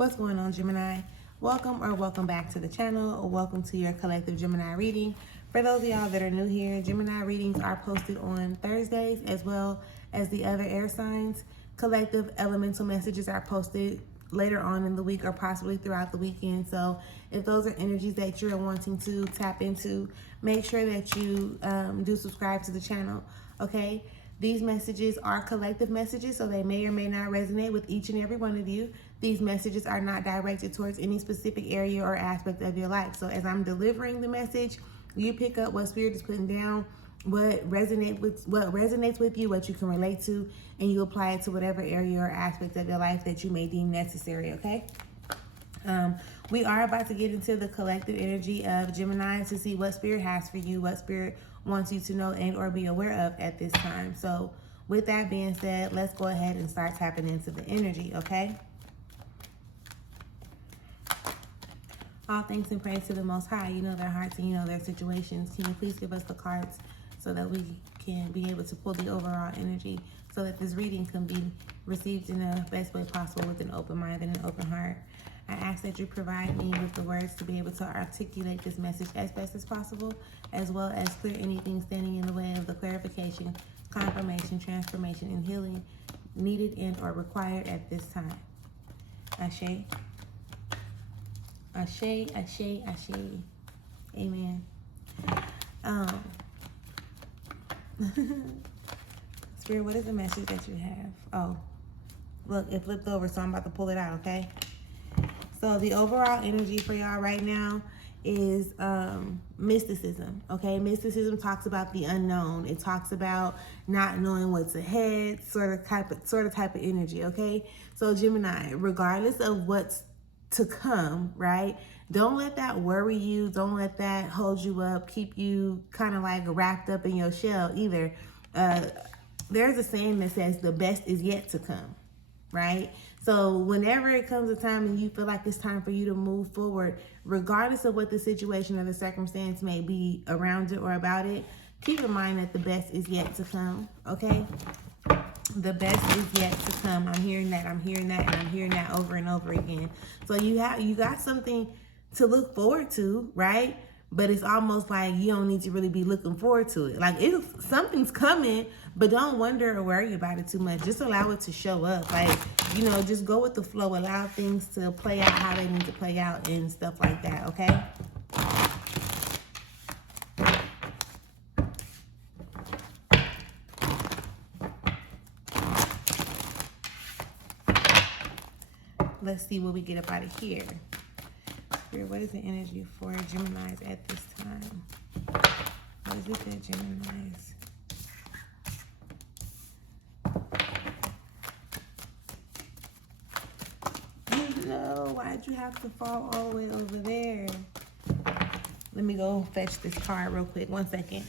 What's going on, Gemini? Welcome or welcome back to the channel, or welcome to your collective Gemini reading. For those of y'all that are new here, Gemini readings are posted on Thursdays as well as the other air signs. Collective elemental messages are posted later on in the week or possibly throughout the weekend. So if those are energies that you're wanting to tap into, make sure that you do subscribe to the channel, okay? These messages are collective messages, so they may or may not resonate with each and every one of you. These messages are not directed towards any specific area or aspect of your life. So as I'm delivering the message, you pick up what Spirit is putting down, what resonates with you, what you can relate to, and you apply it to whatever area or aspect of your life that you may deem necessary, okay? We are about to get into the collective energy of Gemini to see what Spirit has for you, what Spirit wants you to know and or be aware of at this time. So with that being said, let's go ahead and start tapping into the energy, okay? All thanks and praise to the Most High. You know their hearts and you know their situations. Can you please give us the cards so that we can be able to pull the overall energy so that this reading can be received in the best way possible with an open mind and an open heart. I ask that you provide me with the words to be able to articulate this message as best as possible, as well as clear anything standing in the way of the clarification, confirmation, transformation, and healing needed and or required at this time. Ashe. Ashe, ashe, ashe. Amen. Spirit, what is the message that you have? Oh, look, it flipped over, so I'm about to pull it out, okay? So the overall energy for y'all right now is mysticism, okay? Mysticism talks about the unknown. It talks about not knowing what's ahead, sort of type of energy, okay? So Gemini, regardless of what's to come, right? Don't let that worry you. Don't let that hold you up, keep you kind of like wrapped up in your shell either. There's a saying that says the best is yet to come, right? So whenever it comes a time and you feel like it's time for you to move forward, regardless of what the situation or the circumstance may be around it or about it, keep in mind that the best is yet to come, okay? The best is yet to come. I'm hearing that, and I'm hearing that over and over again. So you got something to look forward to, right? But it's almost like you don't need to really be looking forward to it. Like something's coming, but don't wonder or worry about it too much. Just allow it to show up. Like, just go with the flow. Allow things to play out how they need to play out and stuff like that, okay? Let's see what we get up out of here. Spirit, what is the energy for Geminis at this time? What is it that Geminis? Why'd you have to fall all the way over there? Let me go fetch this card real quick. 1 second.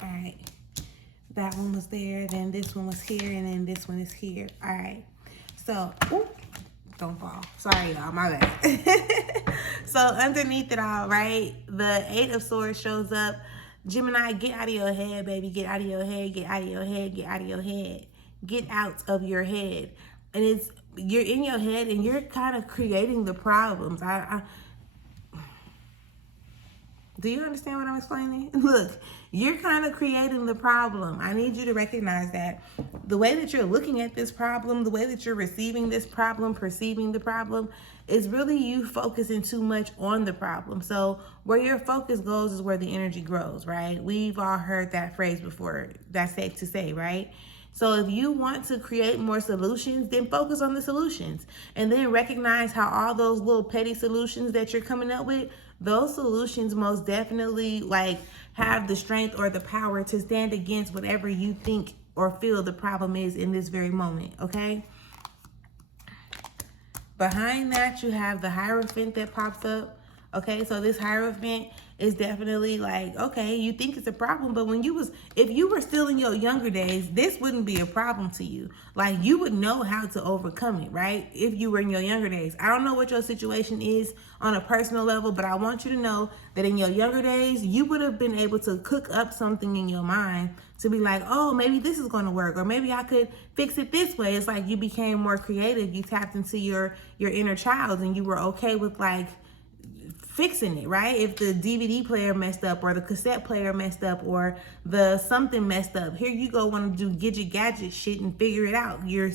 All right. That one was there, then this one was here, and then this one is here. All right. So, don't fall. Sorry, y'all. My bad. So, underneath it all, right, the 8 of Swords shows up. Gemini, get out of your head, baby. Get out of your head. Get out of your head. Get out of your head. Get out of your head. And you're in your head, and you're kind of creating the problems. Do you understand what I'm explaining? Look, you're kind of creating the problem. I need you to recognize that. The way that you're looking at this problem, the way that you're receiving this problem, perceiving the problem, is really you focusing too much on the problem. So where your focus goes is where the energy grows, right? We've all heard that phrase before. That's safe to say, right? So if you want to create more solutions, then focus on the solutions. And then recognize how all those little petty solutions that you're coming up with, those solutions most definitely have the strength or the power to stand against whatever you think or feel the problem is in this very moment, okay? Behind that, you have the Hierophant that pops up, Okay, so this Hierophant is definitely like, okay, you think it's a problem, but if you were still in your younger days, this wouldn't be a problem to you. Like, you would know how to overcome it, right? If you were in your younger days. I don't know what your situation is on a personal level, but I want you to know that in your younger days, you would have been able to cook up something in your mind to be like, oh, maybe this is going to work, or maybe I could fix it this way. It's like you became more creative. You tapped into your inner child, and you were okay with like fixing it, right? If the DVD player messed up, or the cassette player messed up, or the something messed up, here you go, want to do gadget shit and figure it out. You're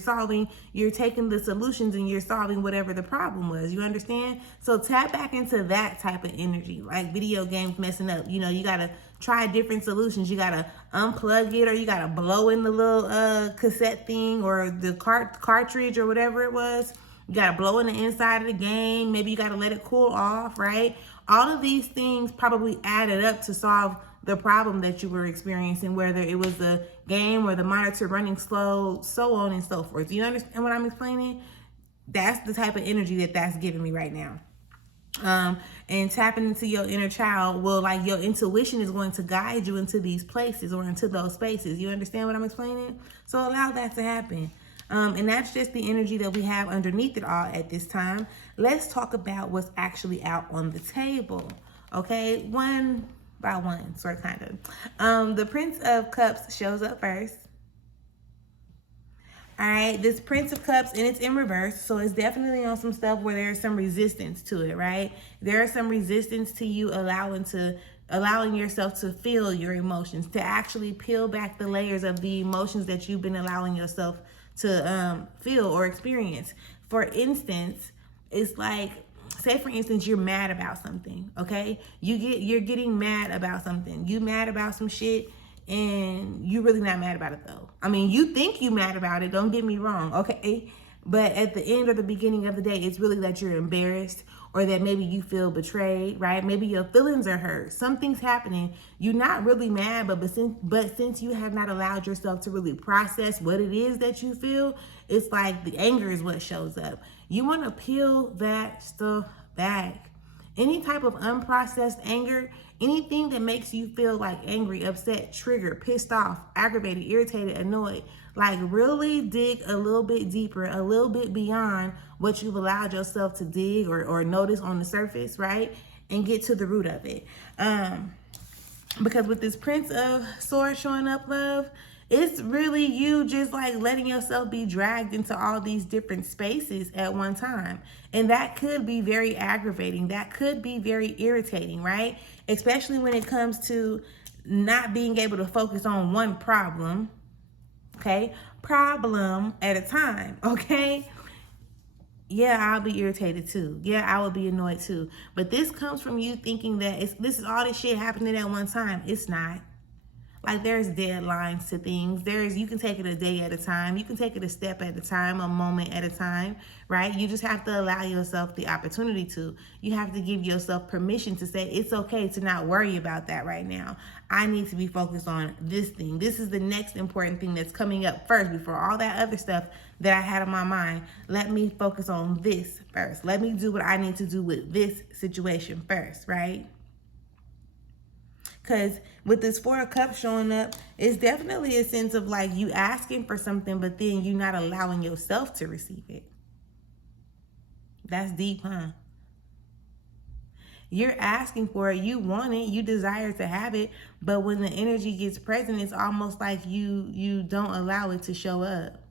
taking the solutions and you're solving whatever the problem was. You understand? So tap back into that type of energy, like video games messing up. You gotta try different solutions. You gotta unplug it, or you gotta blow in the little cassette thing, or the cartridge, or whatever it was. You gotta blow in the inside of the game. Maybe you gotta let it cool off, right? All of these things probably added up to solve the problem that you were experiencing, whether it was the game or the monitor running slow, so on and so forth. Do you understand what I'm explaining? That's the type of energy that's giving me right now. And tapping into your inner child, like your intuition is going to guide you into these places or into those spaces. You understand what I'm explaining? So allow that to happen. And that's just the energy that we have underneath it all at this time. Let's talk about what's actually out on the table. Okay, one by one, sort of, kind of. The Prince of Cups shows up first. All right, this Prince of Cups, and it's in reverse, so it's definitely on some stuff where there's some resistance to it, right? There is some resistance to you allowing yourself to feel your emotions, to actually peel back the layers of the emotions that you've been allowing yourself to feel or experience. For instance, it's like, say for instance, you're mad about something, okay? You're getting mad about something. You mad about some shit, and you're really not mad about it though. I mean, you think you mad about it, don't get me wrong, okay? But at the end or the beginning of the day, it's really that you're embarrassed, or that maybe you feel betrayed, right? Maybe your feelings are hurt. Something's happening. You're not really mad, but since you have not allowed yourself to really process what it is that you feel, it's like the anger is what shows up. You want to peel that stuff back. Any type of unprocessed anger, anything that makes you feel like angry, upset, triggered, pissed off, aggravated, irritated, annoyed, like really dig a little bit deeper, a little bit beyond what you've allowed yourself to dig or notice on the surface, right? And get to the root of it. Because with this Prince of Swords showing up, love, it's really you just like letting yourself be dragged into all these different spaces at one time. And that could be very aggravating. That could be very irritating, right? Especially when it comes to not being able to focus on one problem, okay? Problem at a time, okay? Yeah, I'll be irritated too. Yeah, I will be annoyed too. But this comes from you thinking that this is all this shit happening at one time. It's not. Like, there's deadlines to things. You can take it a day at a time. You can take it a step at a time, a moment at a time, right? You just have to allow yourself the opportunity to. You have to give yourself permission to say, it's okay to not worry about that right now. I need to be focused on this thing. This is the next important thing that's coming up first before all that other stuff that I had on my mind. Let me focus on this first. Let me do what I need to do with this situation first, right? Because with this Four of Cups showing up, it's definitely a sense of like you asking for something, but then you not allowing yourself to receive it. That's deep, huh? You're asking for it, you want it, you desire to have it, but when the energy gets present, it's almost like you don't allow it to show up.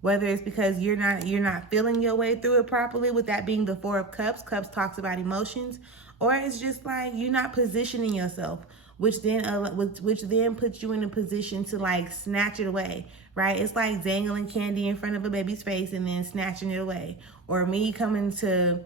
Whether it's because you're not feeling your way through it properly, with that being the Four of Cups. Cups talks about emotions. Or it's just like you're not positioning yourself, which then puts you in a position to like snatch it away, right? It's like dangling candy in front of a baby's face and then snatching it away. Or me coming to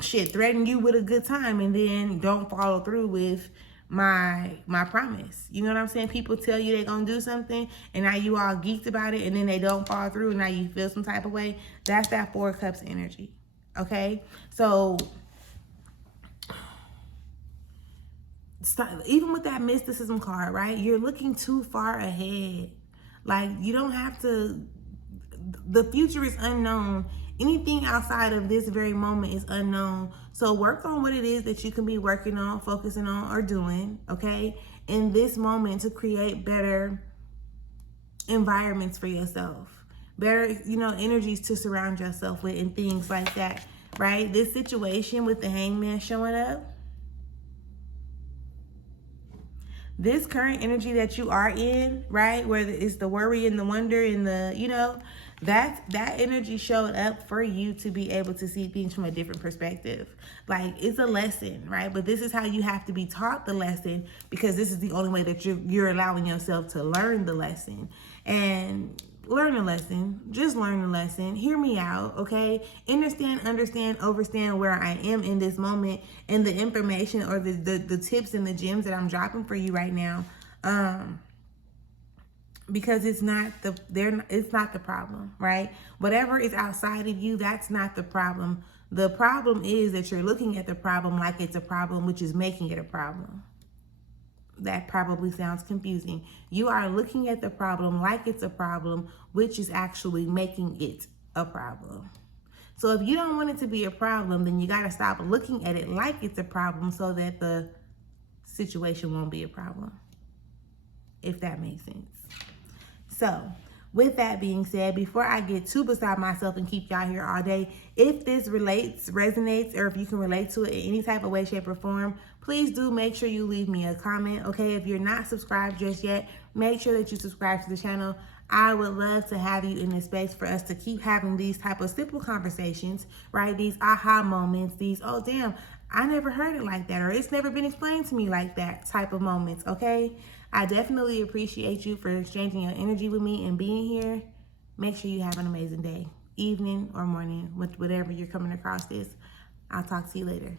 threaten you with a good time and then don't follow through with my promise. You know what I'm saying? People tell you they're gonna do something and now you all geeked about it and then they don't follow through and now you feel some type of way. That's that Four of Cups energy. Okay, so even with that mysticism card, right? You're looking too far ahead. Like, you don't have to, the future is unknown Anything outside of this very moment is unknown. So work on what it is that you can be working on, focusing on, or doing, okay, in this moment to create better environments for yourself, better, energies to surround yourself with and things like that, right? This situation with the Hangman showing up, this current energy that you are in, right, where it's the worry and the wonder and the, that energy showed up for you to be able to see things from a different perspective. Like, it's a lesson, right? But this is how you have to be taught the lesson, because this is the only way that you're allowing yourself to learn the lesson. And learn the lesson. Just learn the lesson. Hear me out, okay? Understand, overstand where I am in this moment and the information or the tips and the gems that I'm dropping for you right now. Because it's not the problem, right? Whatever is outside of you, that's not the problem. The problem is that you're looking at the problem like it's a problem, which is making it a problem. That probably sounds confusing. You are looking at the problem like it's a problem, which is actually making it a problem. So if you don't want it to be a problem, then you got to stop looking at it like it's a problem so that the situation won't be a problem, if that makes sense. So with that being said, before I get too beside myself and keep y'all here all day, if this resonates, or if you can relate to it in any type of way, shape, or form, please do make sure you leave me a comment, okay? If you're not subscribed just yet, make sure that you subscribe to the channel. I would love to have you in this space for us to keep having these type of simple conversations, right? These aha moments, these, oh, damn, I never heard it like that, or it's never been explained to me like that type of moments, okay? I definitely appreciate you for exchanging your energy with me and being here. Make sure you have an amazing day, evening or morning, with whatever you're coming across this. I'll talk to you later.